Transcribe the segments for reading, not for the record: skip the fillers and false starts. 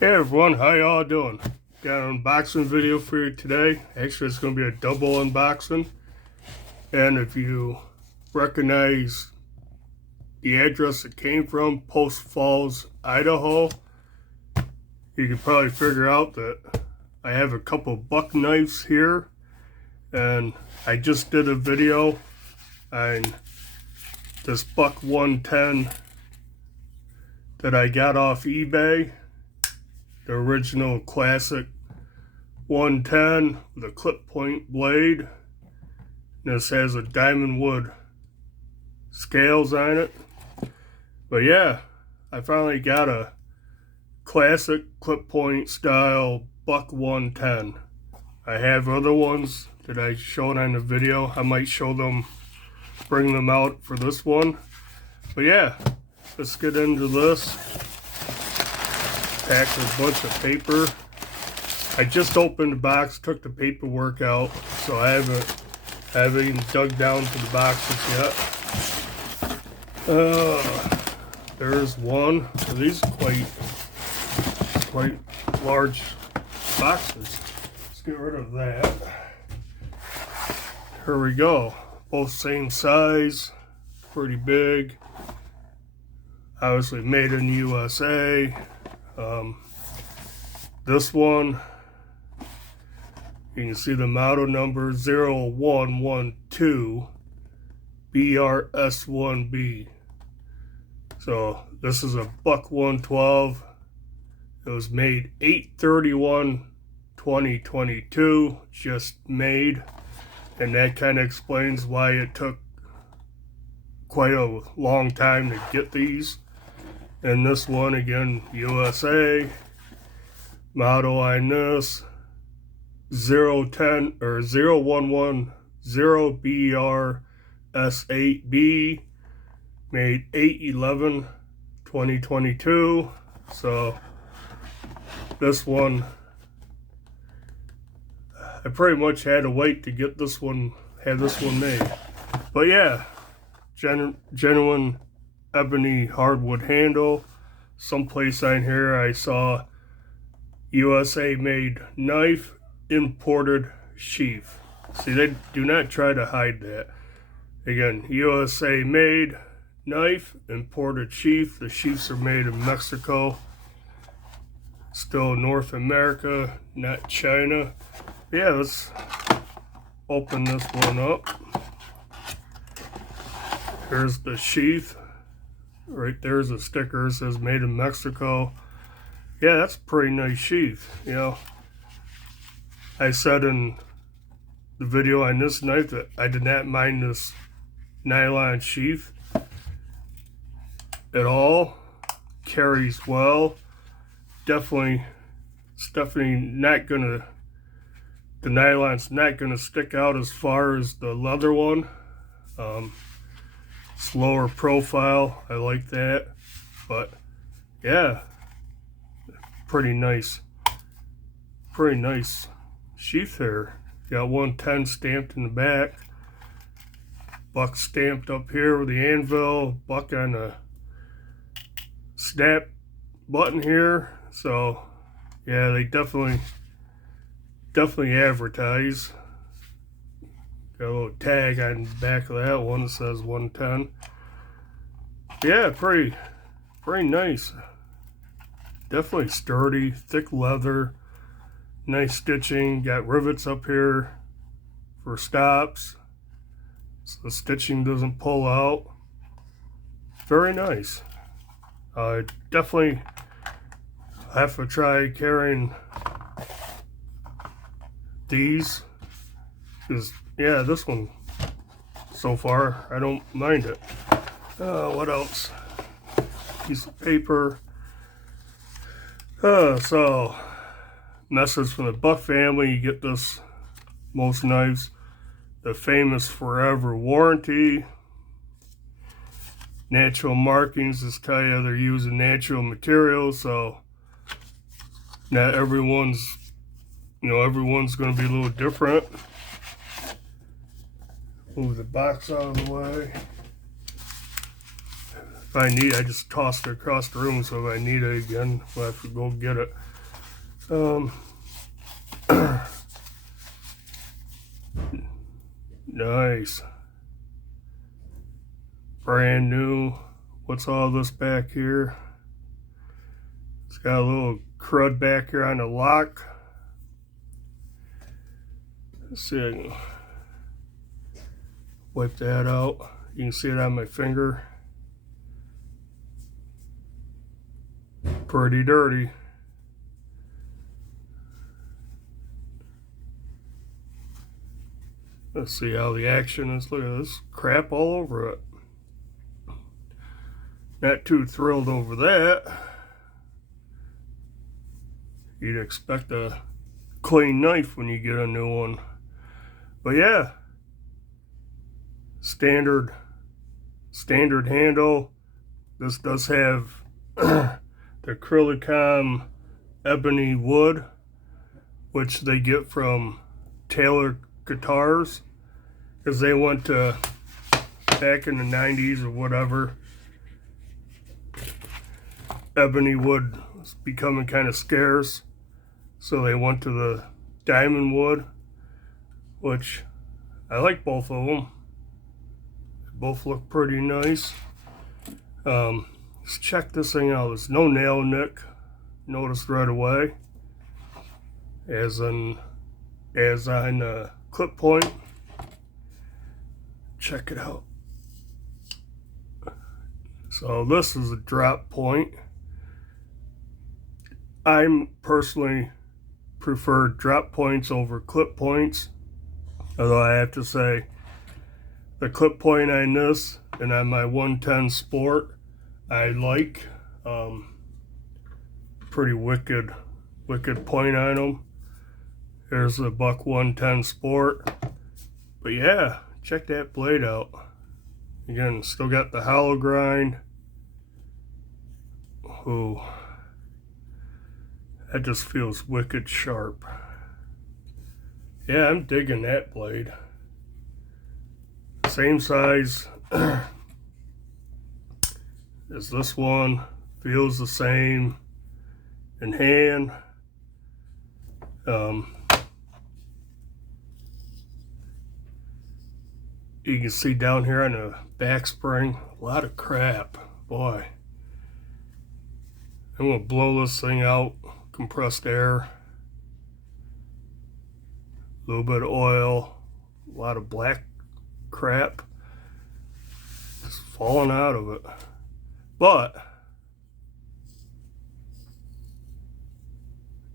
Hey everyone, how y'all doing? Got an unboxing video for you today. Actually, it's going to be a double unboxing. And if you recognize the address it came from, Post Falls, Idaho, you can probably figure out that I have a couple buck knives here. And I just did a video on this buck 110 that I got off eBay. The original classic 110 with a clip point blade. This has a diamond wood scales on it. But yeah, I finally got a classic clip point style buck 110. I have other ones that I showed on the video. I might show them, bring them out for this one. But yeah, let's get into this. Packed with a bunch of paper. I just opened the box, took the paperwork out, so I haven't even dug down to the boxes yet. There's one. So these are quite large boxes. Let's get rid of that. Here we go. Both same size, pretty big. Obviously made in the USA. This one, you can see the model number 0112 BRS1B. So this is a buck 112. It was made 8/31/2022, just made, and that kind of explains why it took quite a long time to get these. And this one, again, USA, model on this, 010 or 0110 BRS8B, made 8/11/2022. So this one, I pretty much had to wait to get this one, have this one made. But yeah, genuine ebony hardwood handle. Someplace on here I saw USA made knife, imported sheath. See, they do not try to hide that. Again, USA made knife, imported sheath. The sheaths are made in Mexico. Still North America, not China. Yeah, let's open this one up. Here's the sheath. Right there's a sticker that says made in Mexico. Yeah, that's a pretty nice sheath. You know, I said in the video on this knife that I did not mind this nylon sheath at all. Carries well. It's definitely not gonna, the nylon's not gonna stick out as far as the leather one. Slower profile, I like that. But yeah, pretty nice sheath here. Got 110 stamped in the back, buck stamped up here with the anvil, buck on the snap button here. So yeah, they definitely advertise. Got a little tag on the back of that one that says 110. Yeah, pretty nice. Definitely sturdy, thick leather, nice stitching. Got rivets up here for stops, so the stitching doesn't pull out. Very nice. Definitely have to try carrying these, because yeah, this one so far I don't mind it. What else? Piece of paper. So message from the Buck family. You get this most knives. The famous forever warranty. Natural markings, just tell you they're using natural materials, so not everyone's going to be a little different. Move the box out of the way. if I need, I just tossed it across the room, so if I need it again, I'll have to go get it. Nice. Brand new. What's all this back here? It's got a little crud back here on the lock. Let's see, I can wipe that out. You can see it on my finger. Pretty dirty. Let's see how the action is. Look at this crap all over it. Not too thrilled over that. You'd expect a clean knife when you get a new one. But yeah, standard handle. This does have the Crelicam Ebony Wood, which they get from Taylor Guitars, because they went to, back in the 90s or whatever, ebony wood was becoming kind of scarce, so they went to the diamond wood, which I like both of them. They both look pretty nice. Let's check this thing out. There's no nail nick, noticed right away, as on the clip point. Check it out. So this is a drop point. I personally prefer drop points over clip points, although I have to say the clip point on this and on my 110 Sport I like. Pretty wicked point on them. There's the Buck 110 Sport. But yeah, check that blade out. Again, still got the hollow grind. Ooh, that just feels wicked sharp. Yeah, I'm digging that blade. Same size as this one. Feels the same in hand. You can see down here on the back spring, a lot of crap. Boy, I'm gonna blow this thing out, compressed air, a little bit of oil, a lot of black crap just falling out of it. But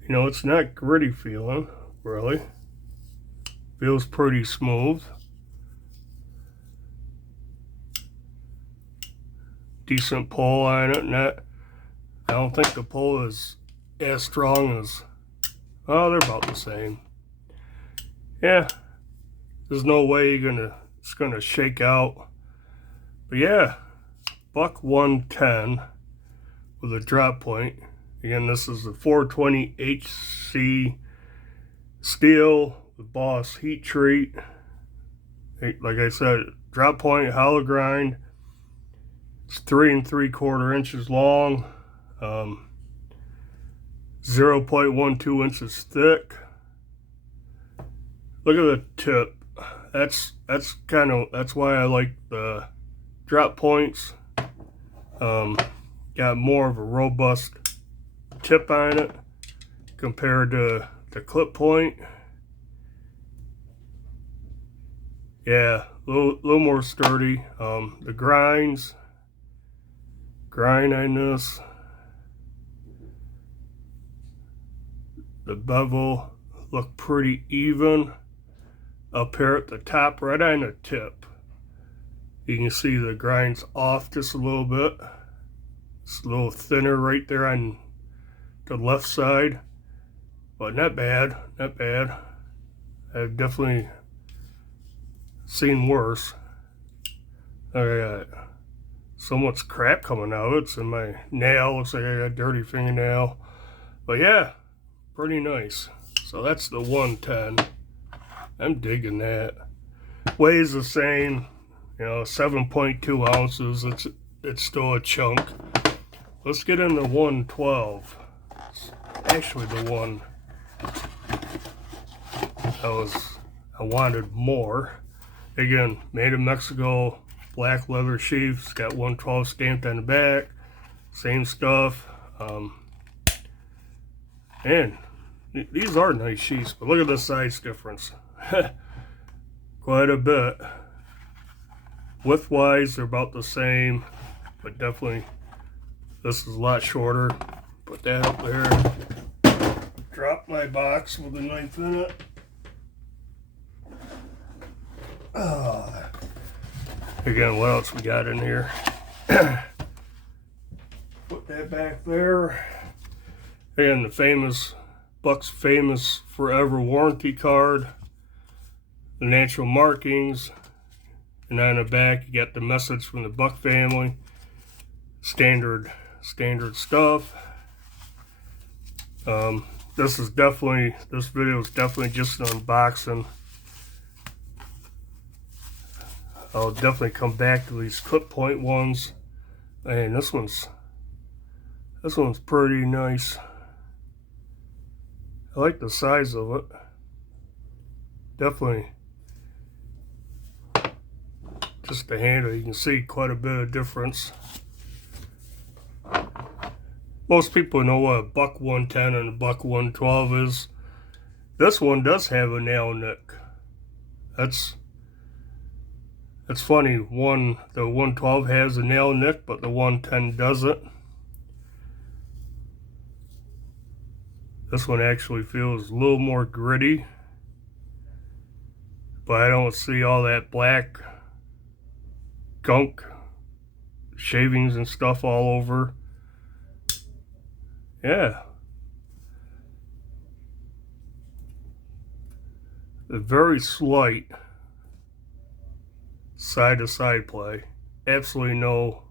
you know, it's not gritty feeling, really. Feels pretty smooth. Decent pull on it, and that, I don't think the pull is as strong as, oh, they're about the same. Yeah, there's no way it's gonna shake out. But yeah, Buck 110 with a drop point. Again, this is the 420 HC steel with Boss heat treat. Like I said, drop point, hollow grind. It's 3 3/4 inches long, 0.12 inches thick. Look at the tip. That's why I like the drop points. Got more of a robust tip on it compared to the clip point. Yeah, a little more sturdy. The grind on this, the bevel look pretty even up here at the top, right on the tip. You can see the grind's off just a little bit. It's a little thinner right there on the left side, but not bad, not bad. I've definitely seen worse. I got so much crap coming out. It's in my nail. Looks like I got a dirty fingernail. But yeah, pretty nice. So that's the 110. I'm digging that. Weighs the same, you know, 7.2 ounces. it's still a chunk. Let's get into 112. Actually, the one I wanted more. Again, made in Mexico, black leather sheaths, got 112 stamped on the back, same stuff. And these are nice sheaths, but look at the size difference. Quite a bit. Width-wise, they're about the same, but definitely this is a lot shorter. Put that up there. Drop my box with a knife in it. Again, what else we got in here? Put that back there. And the famous Buck's famous forever warranty card. The natural markings. And on the back, you got the message from the Buck family. Standard stuff. This video is definitely just an unboxing. I'll definitely come back to these clip point ones. And this one's pretty nice. I like the size of it. Definitely. Just the handle, you can see quite a bit of difference. Most people know what a Buck 110 and a Buck 112 is. This one does have a nail nick. That's funny. The 112 has a nail nick, but the 110 doesn't. This one actually feels a little more gritty, but I don't see all that black gunk shavings and stuff all over. Yeah. A very slight side-to-side play. Absolutely no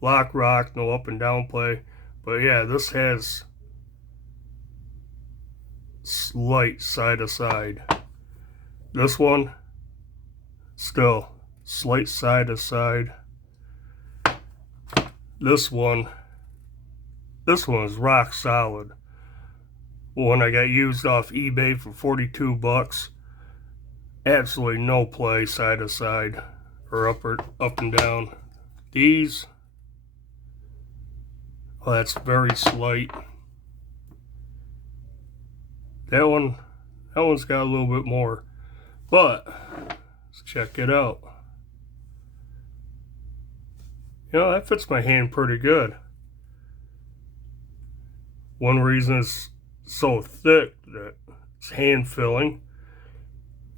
lock rock, no up and down play. But yeah, this has slight side-to-side. This one, still slight side-to-side. This one is rock solid. One I got used off eBay for 42 bucks. Absolutely no play side-to-side or up and down. These, oh, that's very slight. That one's got a little bit more. But let's check it out. You know, that fits my hand pretty good. One reason it's so thick that it's hand filling.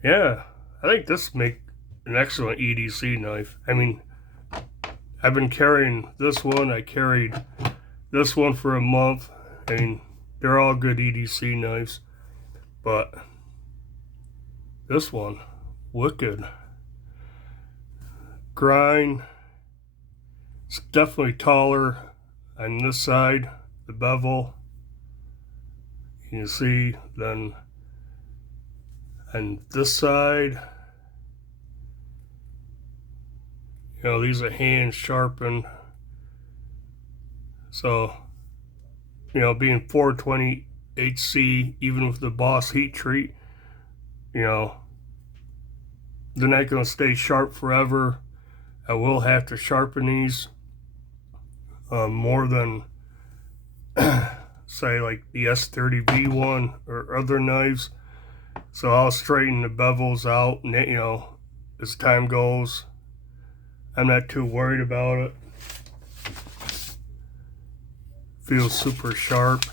Yeah, I think this make an excellent EDC knife. I mean, I've been carrying this one. I carried this one for a month. I mean, they're all good EDC knives. But this one, wicked. Grind. It's definitely taller on this side, the bevel. You can see then on this side, you know, these are hand sharpened. So, you know, being 420 HC, even with the Boss heat treat, you know, they're not going to stay sharp forever. I will have to sharpen these more than say like the S30V1 or other knives. So I'll straighten the bevels out, and you know, as time goes, I'm not too worried about it. Feels super sharp.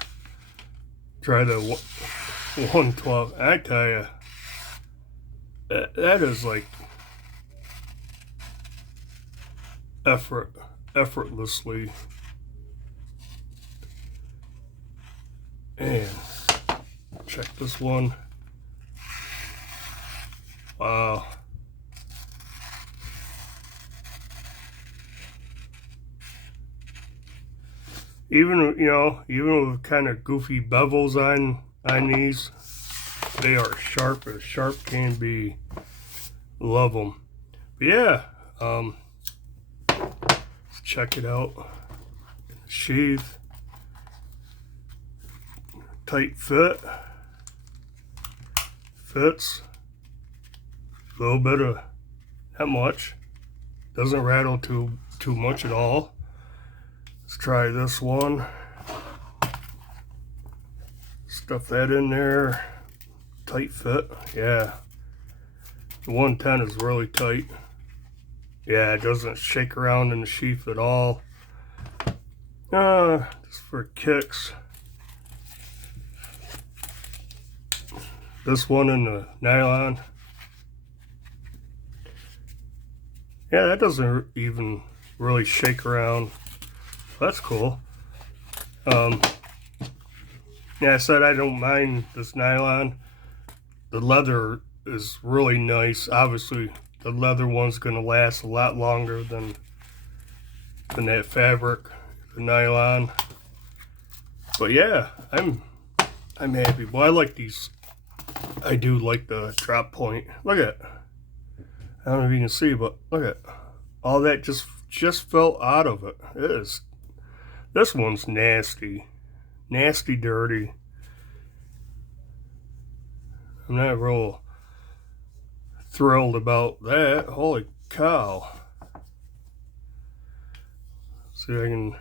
Try the 112. I tell you, that is like effortlessly. And check this one. Wow. Even, you know, even with kind of goofy bevels on these, they are sharp as sharp can be. Love them. But yeah, let's check it out. Sheath, tight fit, fits, a little bit of, not much, doesn't rattle too much at all. Let's try this one. Stuff that in there, tight fit, yeah. The 110 is really tight. Yeah, it doesn't shake around in the sheath at all. Just for kicks. This one in the nylon. Yeah, that doesn't even really shake around. That's cool. Yeah, I said I don't mind this nylon. The leather is really nice. Obviously, the leather one's gonna last a lot longer than that fabric, the nylon. But yeah, I'm happy. Well, I like these. I do like the drop point. Look at it. I don't know if you can see, but look at it. All that just fell out of it. It is. This one's nasty. Nasty dirty. I'm not real thrilled about that. Holy cow. See if I can.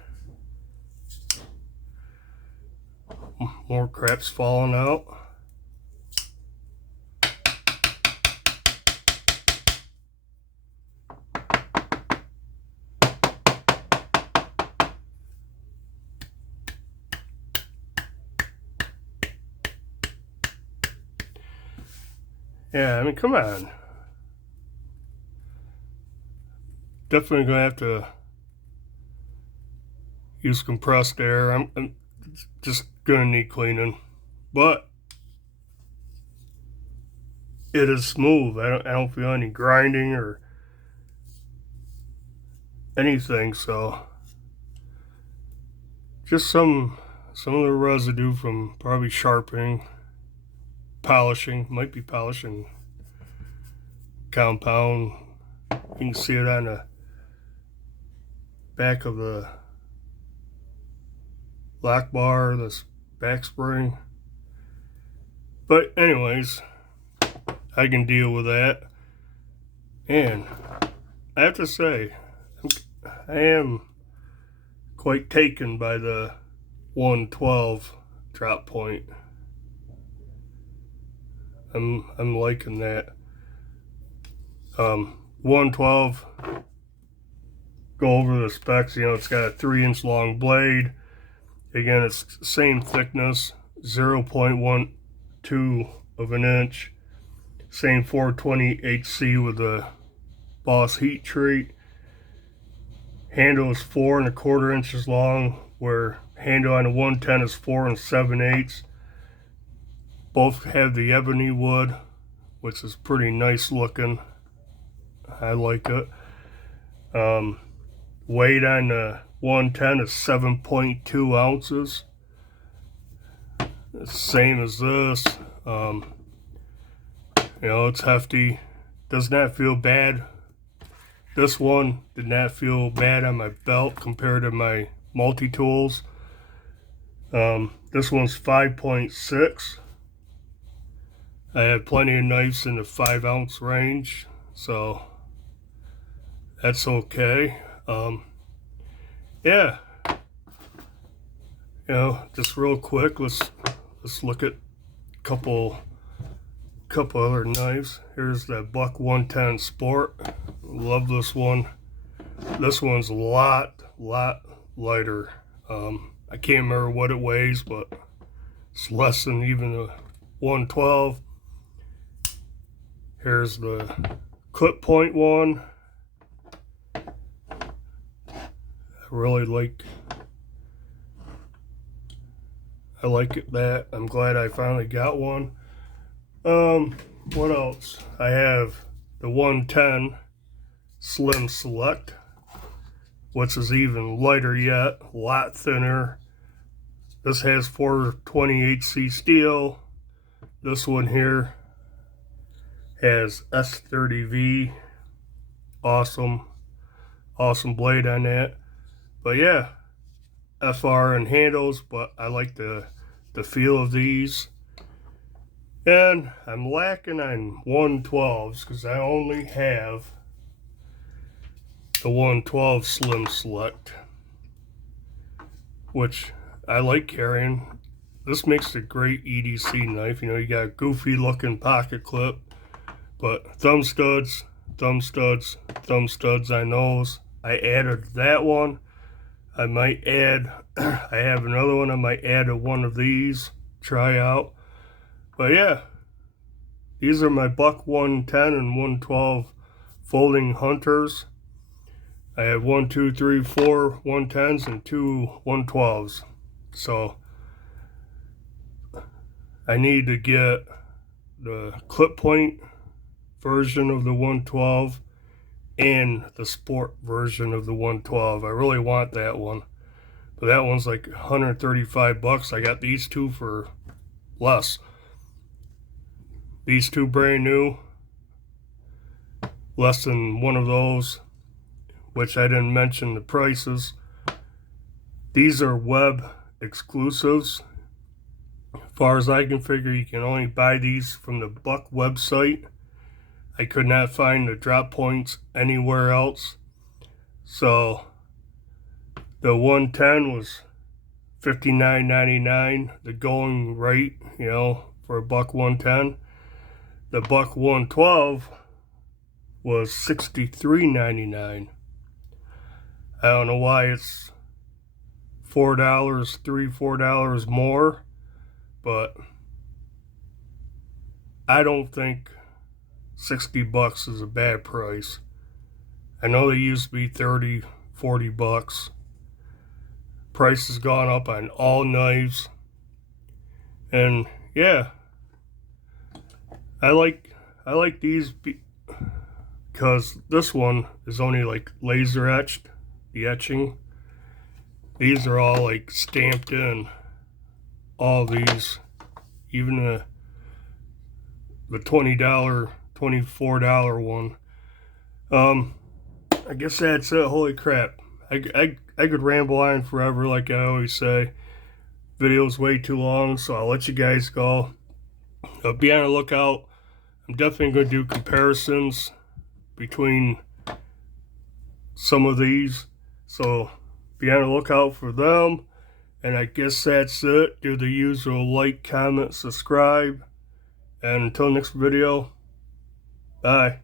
More crap's falling out. Yeah, I mean, come on. Definitely gonna have to use compressed air. I'm just gonna need cleaning, but it is smooth. I don't feel any grinding or anything. So just some of the residue from probably sharpening, polishing. Might be polishing compound. You can see it on the back of the lock bar, this back spring. But anyways, I can deal with that. And I have to say, I am quite taken by the 112 drop point. I'm liking that. 112, go over the specs. You know, it's got a 3-inch long blade. Again, it's same thickness, 0.12 of an inch. Same 420 HC with the Boss heat treat. Handle is 4 1/4 inches long, where handle on the 110 is 4 7/8. Both have the ebony wood, which is pretty nice looking. I like it. Weight on the 110 is 7.2 ounces. It's same as this. You know, it's hefty. Does not feel bad. This one did not feel bad on my belt compared to my multi-tools. This one's 5.6. I have plenty of knives in the 5-ounce range, so that's okay. Yeah, you know, just real quick, let's look at a couple other knives. Here's that Buck 110 Sport. Love this one. This one's a lot lighter. I can't remember what it weighs, but it's less than even a 112. Here's the clip point one. I really like that. I'm glad I finally got one. What else? I have the 110 Slim Select, which is even lighter yet, a lot thinner. This has 420 HC steel. This one here has S30V. Awesome blade on that. But yeah, FR and handles, but I like the feel of these. And I'm lacking on 112s because I only have the 112 Slim Select, which I like carrying. This makes a great EDC knife. You know, you got a goofy looking pocket clip, but thumb studs, thumb studs, thumb studs on those. I added that one. I might add, I have another one, I might add one of these, try out. But yeah, these are my buck 110 and 112 folding hunters. I have 1, 2, 3, 4 110s and 2 112s. So I need to get the clip point version of the 112 and the sport version of the 112. I really want that one, but that one's like 135 bucks. I got these two for less. These two brand new, less than one of those, which I didn't mention the prices. These are web exclusives. As far as I can figure, you can only buy these from the Buck website. I could not find the drop points anywhere else. So the 110 was $59.99, the going rate, you know, for a buck 110. The buck 112 was $63.99. I don't know why it's $4, $4 more, but I don't think 60 bucks is a bad price. I know they used to be 30, 40 bucks. Price has gone up on all knives. And yeah, I like these because this one is only like laser etched, the etching. These are all like stamped in. All these, even the $20, $24 one. I guess that's it. Holy crap. I could ramble on forever like I always say. Video's way too long, so I'll let you guys go. Be on the lookout. I'm definitely going to do comparisons between some of these. So be on the lookout for them. And I guess that's it. Do the usual like, comment, subscribe. And until next video, bye.